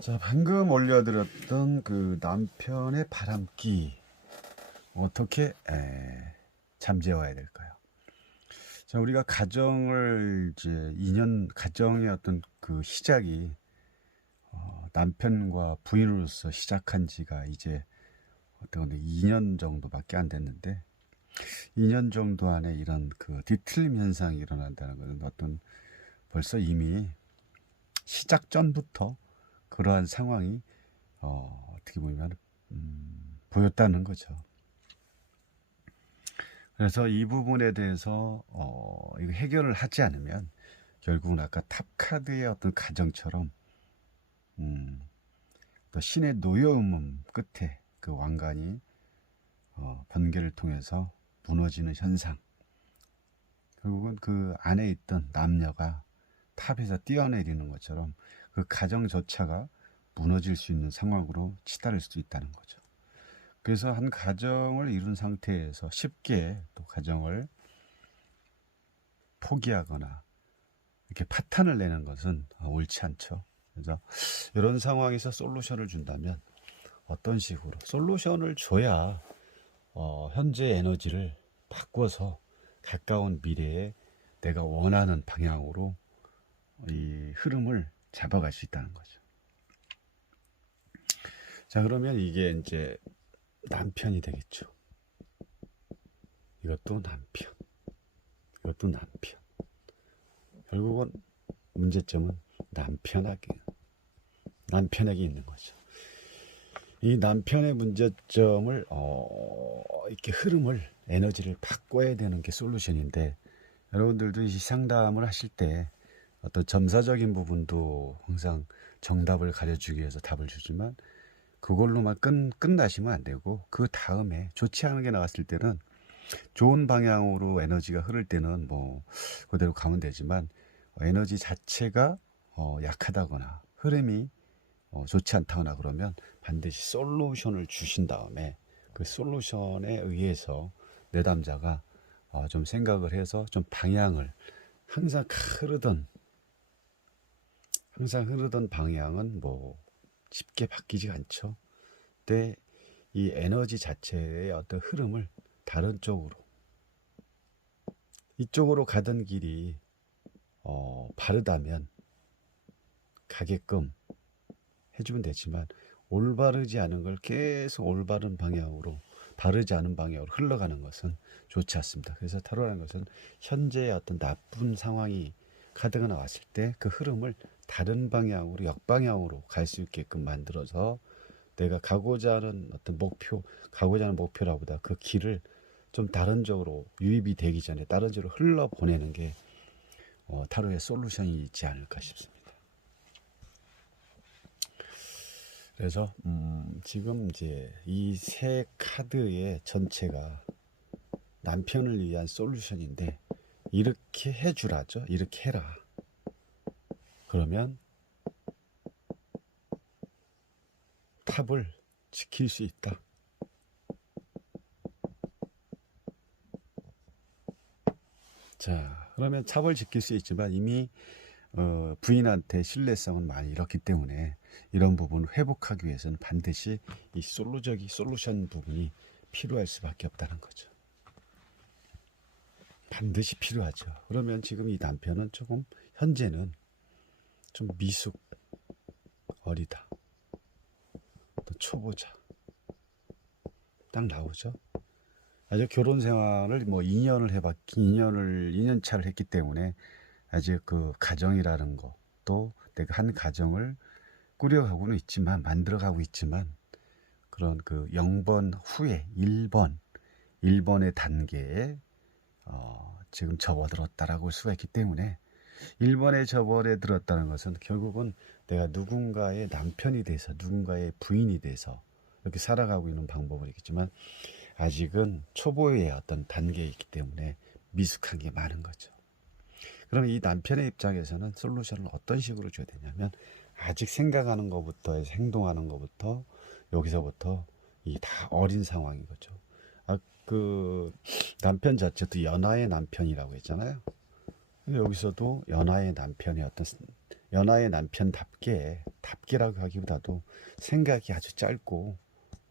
자, 방금 올려드렸던 그 남편의 바람기 어떻게 에, 잠재워야 될까요? 자, 우리가 가정을 이제 2년 가정의 어떤 그 시작이 어, 남편과 부인으로서 시작한 지가 이제 어떤 2년 정도밖에 안 됐는데 2년 정도 안에 이런 그 뒤틀림 현상이 일어난다는 것은 어떤 벌써 이미 시작 전부터 그러한 상황이 어, 어떻게 보면 음, 보였다는 거죠. 그래서 이 부분에 대해서 어, 이거 해결을 하지 않으면 결국은 아까 탑 카드의 어떤 가정처럼 음, 또 신의 노여움 끝에 그 왕관이 어, 번개를 통해서 무너지는 현상. 결국은 그 안에 있던 남녀가 탑에서 뛰어내리는 것처럼 그 가정조차가 무너질 수 있는 상황으로 치달을 수도 있다는 거죠. 그래서 한 가정을 이룬 상태에서 쉽게 또 가정을 포기하거나 이렇게 파탄을 내는 것은 옳지 않죠. 그래서 이런 상황에서 솔루션을 준다면 어떤 식으로 솔루션을 줘야 어, 현재 에너지를 바꿔서 가까운 미래에 내가 원하는 방향으로 이 흐름을 잡아갈 수 있다는 거죠. 자, 그러면 이게 이제 남편이 되겠죠. 이것도 남편. 이것도 남편. 결국은 문제점은 남편에게, 남편에게 있는 거죠. 이 남편의 문제점을, 어, 이렇게 흐름을, 에너지를 바꿔야 되는 게 솔루션인데, 여러분들도 이 상담을 하실 때 어떤 점사적인 부분도 항상 정답을 가려주기 위해서 답을 주지만 그걸로만 끝, 끝나시면 안 되고 그 다음에 좋지 않은 게 나왔을 때는 좋은 방향으로 에너지가 흐를 때는 뭐 그대로 가면 되지만 에너지 자체가 어, 약하다거나 흐름이 어, 좋지 않다거나 그러면 반드시 솔루션을 주신 다음에 그 솔루션에 의해서 내담자가 어, 좀 생각을 해서 좀 방향을 항상 흐르던 항상 흐르던 방향은 뭐 쉽게 바뀌지 않죠. 근데 이 에너지 자체의 어떤 흐름을 다른 쪽으로 이쪽으로 가던 길이 어, 바르다면 가게끔 해주면 되지만 올바르지 않은 걸 계속 올바른 방향으로 바르지 않은 방향으로 흘러가는 것은 좋지 않습니다. 그래서 타로라는 것은 현재의 어떤 나쁜 상황이 카드가 나왔을 때 그 흐름을 다른 방향으로 역방향으로 갈 수 있게끔 만들어서 내가 가고자 하는 어떤 목표, 가고자 하는 목표라보다 그 길을 좀 다른 쪽으로 유입이 되기 전에 다른 쪽으로 흘러 보내는 게 어, 타로의 솔루션이 있지 않을까 싶습니다. 그래서 음, 지금 이제 이 세 카드의 전체가 남편을 위한 솔루션인데 이렇게 해주라죠. 이렇게 해라. 그러면 탑을 지킬 수 있다. 자, 그러면 탑을 지킬 수 있지만 이미 어, 부인한테 신뢰성은 많이 잃었기 때문에 이런 부분을 회복하기 위해서는 반드시 이 솔루적이 솔루션 부분이 필요할 수밖에 없다는 거죠. 반드시 필요하죠. 그러면 지금 이 남편은 조금 현재는 좀 미숙 어리다. 또 초보자. 딱 나오죠. 아직 결혼 생활을 뭐 2년을 해봤, 2년을, 2년 차를 했기 때문에 아직 그 가정이라는 거, 또 내가 한 가정을 꾸려가고는 있지만, 만들어가고 있지만, 그런 그 0번 후에 1번, 1번의 단계에, 어, 지금 접어들었다라고 할 수가 있기 때문에, 1번에 접어들었다는 것은 결국은 내가 누군가의 남편이 돼서, 누군가의 부인이 돼서, 이렇게 살아가고 있는 방법을 있겠지만, 아직은 초보의 어떤 단계에 있기 때문에 미숙한 게 많은 거죠. 그럼 이 남편의 입장에서는 솔루션을 어떤 식으로 줘야 되냐면 아직 생각하는 것부터 행동하는 것부터 여기서부터 이 다 어린 상황인 거죠. 아, 그 남편 자체도 연하의 남편이라고 했잖아요. 여기서도 연하의 남편의 어떤 연하의 남편답게 답게라고 하기보다도 생각이 아주 짧고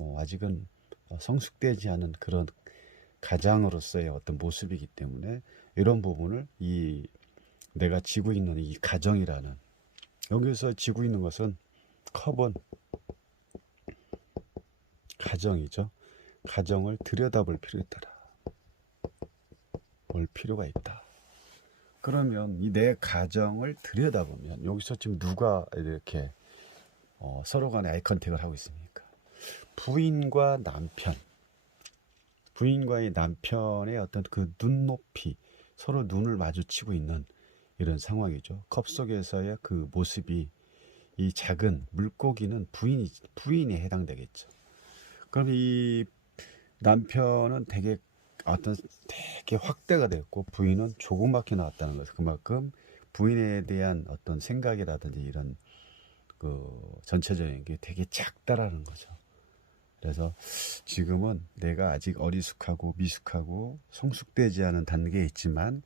어, 아직은 어, 성숙되지 않은 그런 가장으로서의 어떤 모습이기 때문에 이런 부분을 이 내가 지고 있는 이 가정이라는 여기서 지고 있는 것은 컵은 가정이죠. 가정을 들여다볼 필요가 있다. 볼 필요가 있다. 그러면 이 내 가정을 들여다보면 여기서 지금 누가 이렇게 어, 서로 간에 아이 컨택을 하고 있습니까? 부인과 남편. 부인과의 남편의 어떤 그 눈높이, 서로 눈을 마주치고 있는 이런 상황이죠. 컵 속에서의 그 모습이 이 작은 물고기는 부인이, 부인에 해당되겠죠. 그럼 이 남편은 되게 어떤 되게 확대가 됐고 부인은 조그맣게 나왔다는 것은 그만큼 부인에 대한 어떤 생각이라든지 이런 그 전체적인 게 되게 작다라는 거죠. 그래서 지금은 내가 아직 어리숙하고 미숙하고 성숙되지 않은 단계에 있지만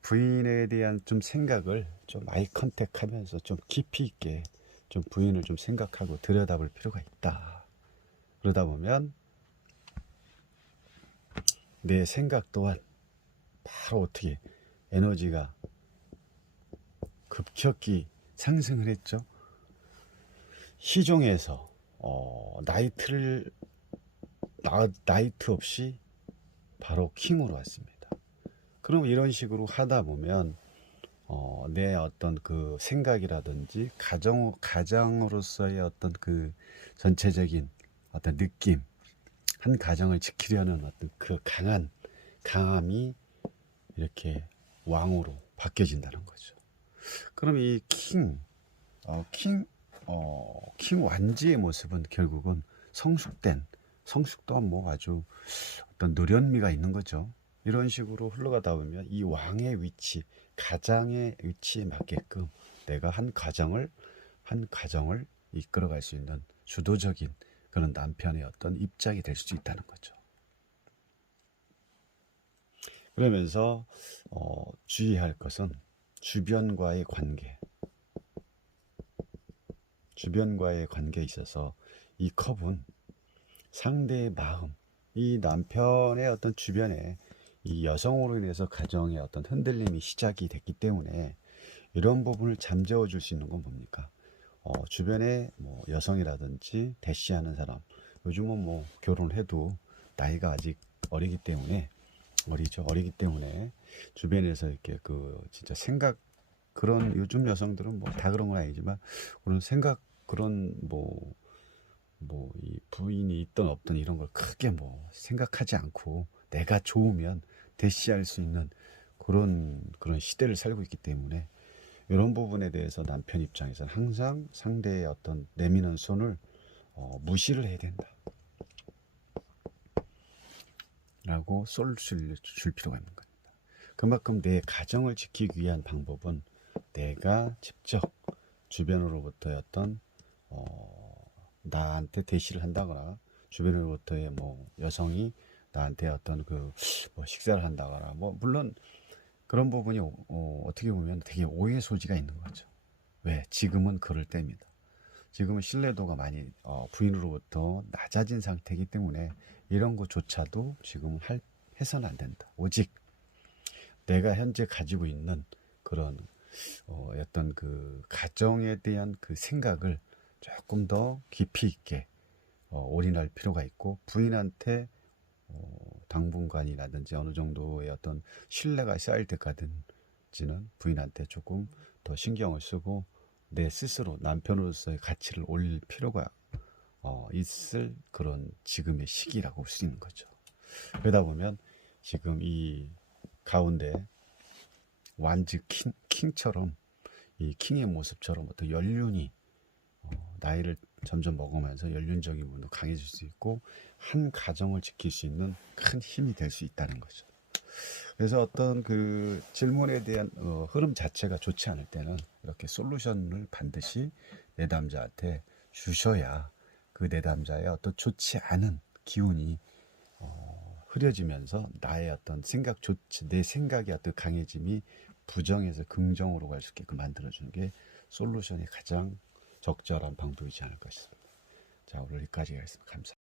부인에 대한 좀 생각을 좀 아이 컨택하면서 좀 깊이 있게 좀 부인을 좀 생각하고 들여다볼 필요가 있다. 그러다 보면 내 생각 또한 바로 어떻게 에너지가 급격히 상승을 했죠. 시종에서 어, 나이트를 나, 나이트 없이 바로 킹으로 왔습니다. 그럼 이런 식으로 하다 보면 어, 내 어떤 그 생각이라든지 가정 가정으로서의 어떤 그 전체적인 어떤 느낌 한 가정을 지키려는 어떤 그 강한 강함이 이렇게 왕으로 바뀌어진다는 거죠. 그럼 이 킹, 어, 킹, 어, 킹 완지의 모습은 결국은 성숙된, 성숙도 뭐 아주 어떤 노련미가 있는 거죠. 이런 식으로 흘러가다 보면 이 왕의 위치, 가장의 위치에 맞게끔 내가 한 가정을, 한 가정을 이끌어갈 수 있는 주도적인 그런 남편의 어떤 입장이 될수 있다는 거죠. 그러면서 어, 주의할 것은 주변과의 관계, 주변과의 관계에 있어서 이 컵은 상대의 마음, 이 남편의 어떤 주변에 이 여성으로 인해서 가정의 어떤 흔들림이 시작이 됐기 때문에 이런 부분을 잠재워 줄 수 있는 건 뭡니까? 어, 주변에 뭐 여성이라든지 대시하는 사람, 요즘은 뭐 결혼해도 나이가 아직 어리기 때문에 어리죠. 어리기 때문에 주변에서 이렇게 그 진짜 생각 그런 요즘 여성들은 뭐 다 그런 건 아니지만 그런 생각 그런 뭐 뭐 이 부인이 있던 없던 이런 걸 크게 뭐 생각하지 않고 내가 좋으면 대시할 수 있는 그런 그런 시대를 살고 있기 때문에 이런 부분에 대해서 남편 입장에서는 항상 상대의 어떤 내미는 손을 어, 무시를 해야 된다. 라고 쏠줄 줄 필요가 있는 겁니다. 그만큼 내 가정을 지키기 위한 방법은 내가 직접 주변으로부터의 어떤 어, 나한테 대시를 한다거나 주변으로부터의 뭐 여성이 나한테 어떤 그 뭐 식사를 한다거나 뭐 물론 그런 부분이 어, 어떻게 보면 되게 오해 소지가 있는 거죠. 왜? 지금은 그럴 때입니다. 지금은 신뢰도가 많이 어, 부인으로부터 낮아진 상태이기 때문에 이런 것조차도 지금은 할, 해서는 안 된다. 오직 내가 현재 가지고 있는 그런 어, 어떤 그 가정에 대한 그 생각을 조금 더 깊이 있게 어, 올인할 필요가 있고 부인한테 어, 당분간이라든지 어느 정도의 어떤 신뢰가 쌓일 때까지는 부인한테 조금 더 신경을 쓰고 내 스스로 남편으로서의 가치를 올릴 필요가 어, 있을 그런 지금의 시기라고 볼 수 있는 거죠. 그러다 보면 지금 이 가운데 완즈 킹, 킹처럼 이 킹의 모습처럼 어떤 연륜이 어, 나이를 점점 먹으면서 연륜적인 부분도 강해질 수 있고 한 가정을 지킬 수 있는 큰 힘이 될 수 있다는 거죠. 그래서 어떤 그 질문에 대한 어, 흐름 자체가 좋지 않을 때는 이렇게 솔루션을 반드시 내담자한테 주셔야 그 내담자의 어떤 좋지 않은 기운이 어, 흐려지면서 나의 어떤 생각 좋지 내 생각의 어떤 강해짐이 부정에서 긍정으로 갈 수 있게끔 만들어주는 게 솔루션이 가장 적절한 방법이지 않을까 싶습니다. 자, 오늘 여기까지 하겠습니다. 감사합니다.